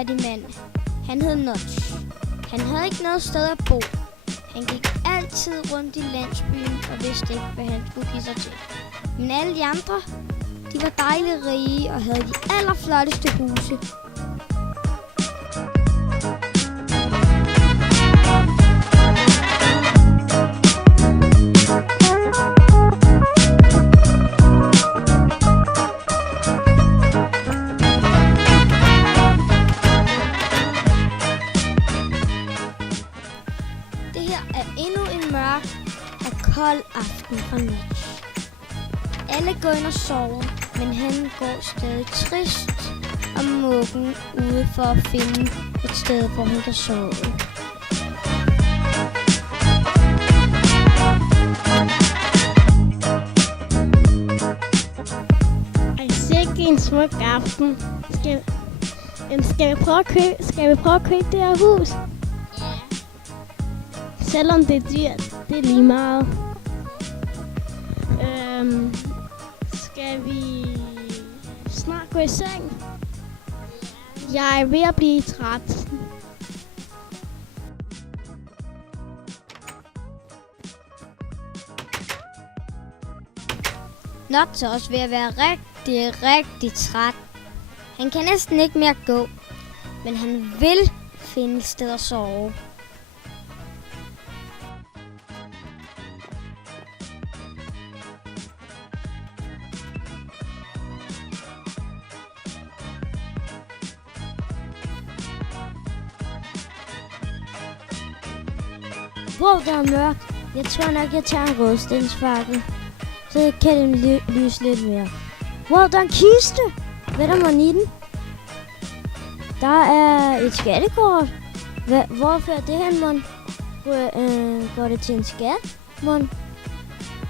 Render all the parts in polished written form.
fattig mand. Han hed Notch. Han havde ikke noget sted at bo. Han gik altid rundt i landsbyen og vidste ikke, hvad han skulle give sig til. Men alle de andre, de var dejligt rige og havde de allerflotteste huse. Det her er endnu en mørk og kold aften for Notch. Alle går ind og sover, men han går stadig trist og muggen ude for at finde et sted, hvor han kan sove. Sikke en smuk aften. Skal vi prøve at købe det her hus? Ja. Selvom det er dyrt, det er lige meget. Skal vi snart gå i seng? Jeg er ved at blive træt. Notch er også ved at være rigtig træt. Han kan næsten ikke mere gå, men han vil finde et sted at sove. Wow, der er mørkt. Jeg tror nok, jeg tager en rødstensfakkel. Så kan den lyse lidt mere. Wow, der er en kiste. Hvad er der mon i den? Der er et skattekort. Hvorfor er det her, mon? Går det til en skat, mon?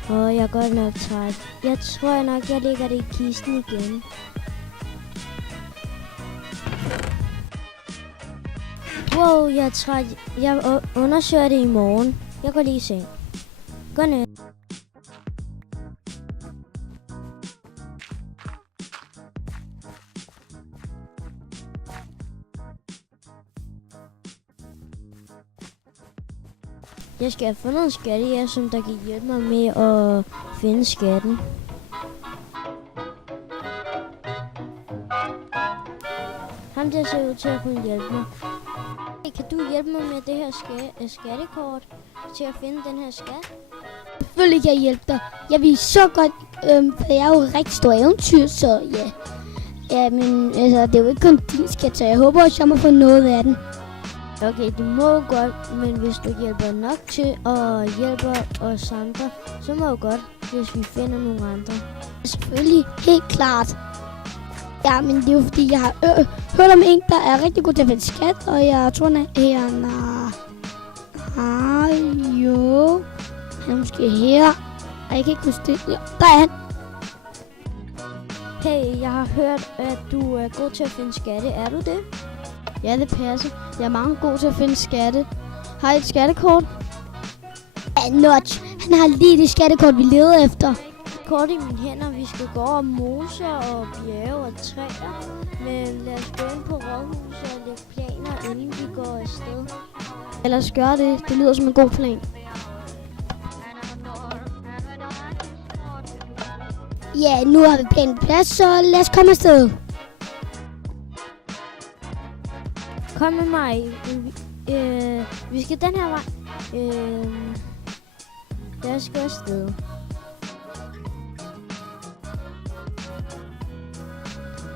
Jeg er godt nok træt. Jeg tror nok, jeg lægger det i kisten igen. Wow, jeg er træt. Jeg undersøger det i morgen. Jeg går lige i seng. Godnat. Jeg skal have fundet en skattejæger, som der kan hjælpe mig med at finde skatten. Ham der ser ud til at kunne hjælpe mig. Kan du hjælpe mig med det her skattekort til at finde den her skat? Selvfølgelig kan jeg hjælpe dig. Jeg vil så godt, for jeg er jo et rigtig stor eventyr, så ja. Ja, men altså, det er jo ikke kun din skat, så jeg håber også, jeg må få noget af den. Okay, du må godt, men hvis du hjælper nok til og hjælper os andre, så må du godt, hvis vi finder nogle andre. Selvfølgelig, helt klart. Ja, men det er jo fordi, jeg har hørt om en, der er rigtig god til at finde skat, og jeg tror, han er her. Jo. Han er måske her. Og jeg kan ikke huske det. Ja, der er han. Hey, jeg har hørt, at du er god til at finde skatte. Er du det? Ja, det passer. Jeg er meget god til at finde skatte. Har I et skattekort? Ja, Notch. Han har lige det skattekort, vi leder efter. Kort i mine hænder. Vi skal gå over moser og bjerge og træer. Men lad os gå ind på rådhuset og lægge planer, inden vi går afsted. Lad os gøre det. Det lyder som en god plan. Ja, nu har vi planen på plads, så lad os komme afsted. Kom med mig. Vi skal den her vej. Lad os gå afsted.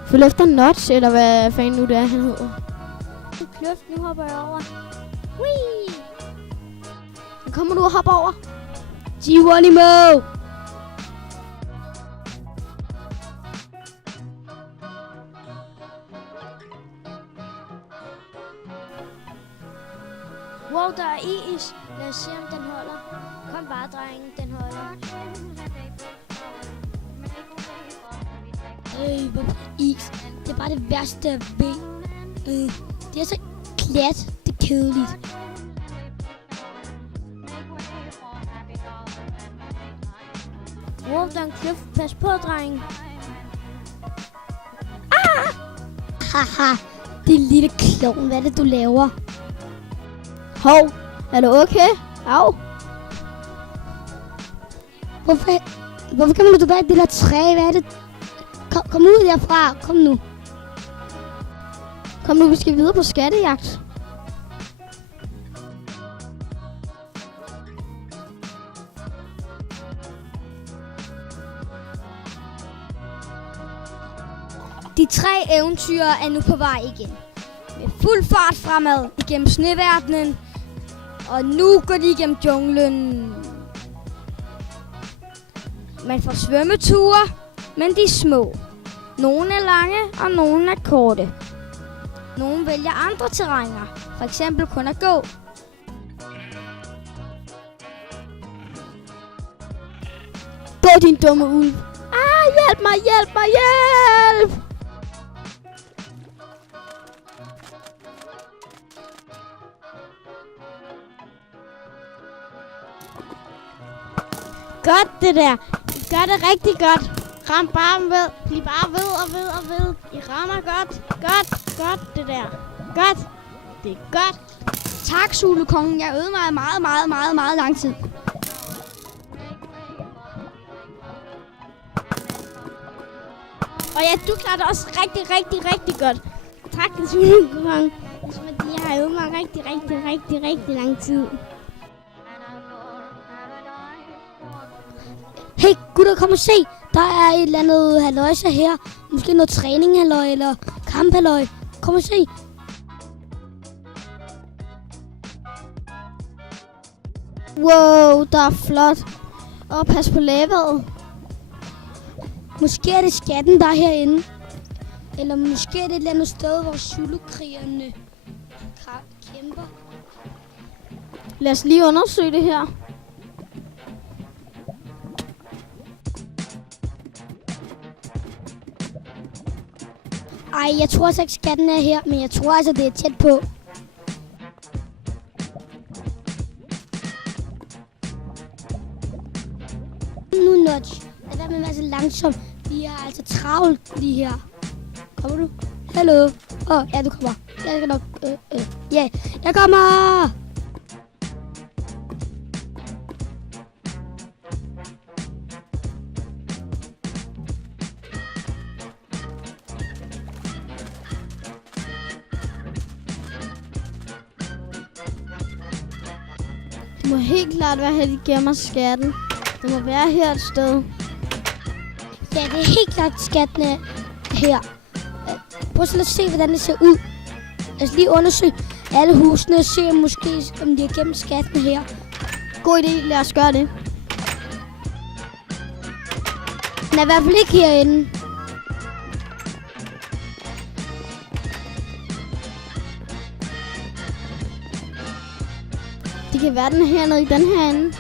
Følg efter Notch, eller hvad fanden nu det er, han hedder. Kløft, nu hopper jeg over. Whee! Nu kommer du og hopper over. Geronimo! Wow, der er is. Lad os se, om den holder. Kom bare, drengen. Den holder. Hvor is. Det er bare det værste jeg ved. Det er så klat. Det er kedeligt. Wow, der er en kløft. Pas på, drengen. Haha. Det lille klovn, hvad er det, du laver? Hov, er du okay? Au. Hvorfor kan man du bag det der træ? Hvad er det? Kom ud derfra. Kom nu. Kom nu, vi skal videre på skattejagt. De 3 eventyr er nu på vej igen. Med fuld fart fremad igennem sneverdenen. Og nu går de igennem junglen. Man får svømmeture, men de er små. Nogle er lange, og nogle er korte. Nogle vælger andre terræner, for eksempel kun at gå. Gå, din dumme ulv. Hjælp mig, hjælp mig, hjælp! Godt det der. I gør det rigtig godt. Ram bare ved. Bliv bare ved og ved og ved. I rammer godt. Godt det der. Godt. Det er godt. Tak, Zulu-kongen. Jeg øvede mig meget lang tid. Og ja, du klarer det også rigtig godt. Tak, Zulu-kongen. Jeg har øvet mig rigtig lang tid. Hey, gutter, kom og se. Der er et eller andet halløjse her. Måske noget træninghalløj eller kamphalløj. Kom og se. Wow, der er flot. Og pas på lavaet. Måske er det skatten, der er herinde. Eller måske er det et eller andet sted, hvor Zulu-krigerne kæmper. Lad os lige undersøge det her. Ej, jeg tror altså ikke, skatten er her, men jeg tror altså, det er tæt på. Nu, Nudge. Lad være med at være så langsom. Vi er altså travlt lige her. Kommer du? Hallo? Ja, du kommer. Jeg skal nok... Ja, jeg kommer! Det må helt klart være her, de gemmer skatten. Det må være her et sted. Ja, det er helt klart skatten er her. Prøv så at se, hvordan det ser ud. Lad os lige undersøge alle husene og se, måske, om de har gemt skatten her. God idé, lad os gøre det. Den er i hvert fald ikke herinde. Det kan være, den er hernede i den her ende.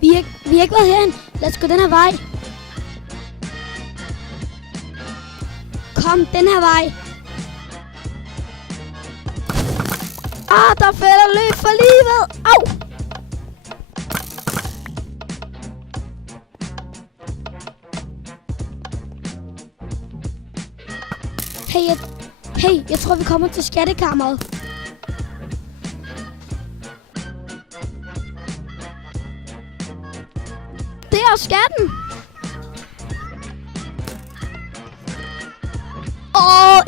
Vi har ikke været herinde. Lad os gå den her vej. Kom, den her vej. Der falder løb for livet. Au! Hey, jeg tror, vi kommer til skattekammeret. Det er skatten.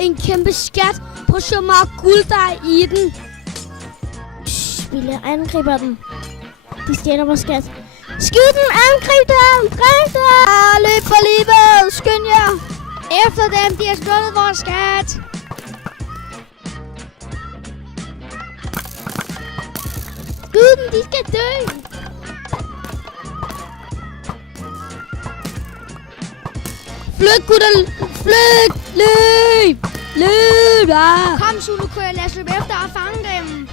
En kæmpe skat. Prøv at se, hvor meget guld der er i den. Vi angriber den. De stjæler vores skat. Skyd den! Angrib dem! Dræb dem! Løb for livet! Skynd jer! Efter dem! De har stjålet vores skat! Skyd dem! De skal dø! Flygt, gutter! Flygt! Løb! Løb! Kom, Zulu-kriger, lad os løbe efter og fange dem.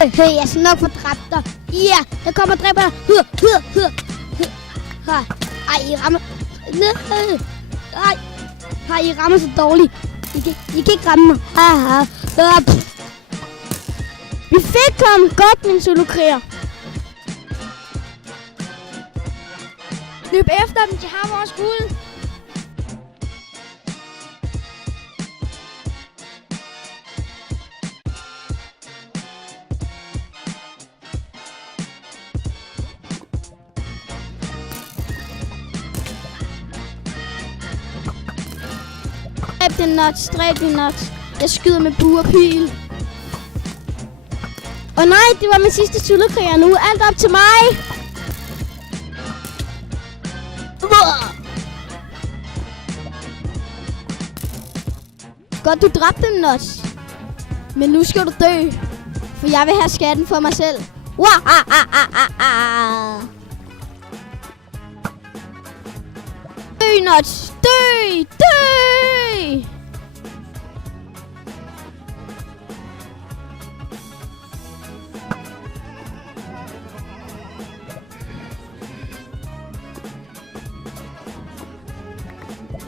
Hey, jeg skal nok få dræbt dig. Ja, jeg kommer og dræber dig. Ej, I rammer... Ej, I rammer så dårligt. I kan ikke ramme mig. Vi fik ham godt, min Zulu-kriger. Løb efter dem, de har vores guld. Dræb den Nuts, dræb den Nuts. Jeg skyder med bue og pil. Åh nej, det var min sidste sulekriger nu. Alt op til mig. Godt, du dræbte den, Nuts. Men nu skal du dø. For jeg vil have skatten for mig selv. Dø, Nuts. Dø! Dø!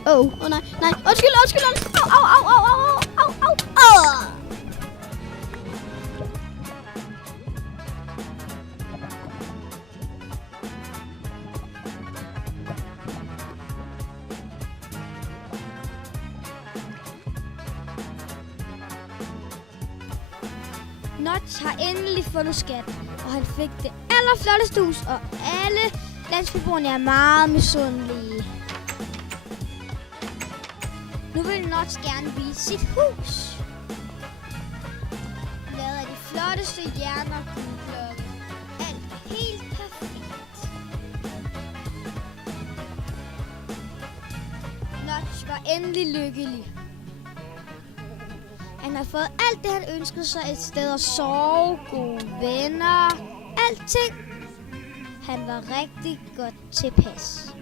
Åh nej, nej. Undskyld. Au. Nuts har endelig fundet skatten, og han fik det allerflotteste hus, og alle landsbyboerne er meget misundelige. Nu vil Nuts gerne vise sit hus. Lavet af de flotteste jern og guldblokke. Alt er helt perfekt. Nuts var endelig lykkelig. Han har fået alt det, han ønskede sig. Et sted at sove, gode venner, alting. Han var rigtig godt tilpas.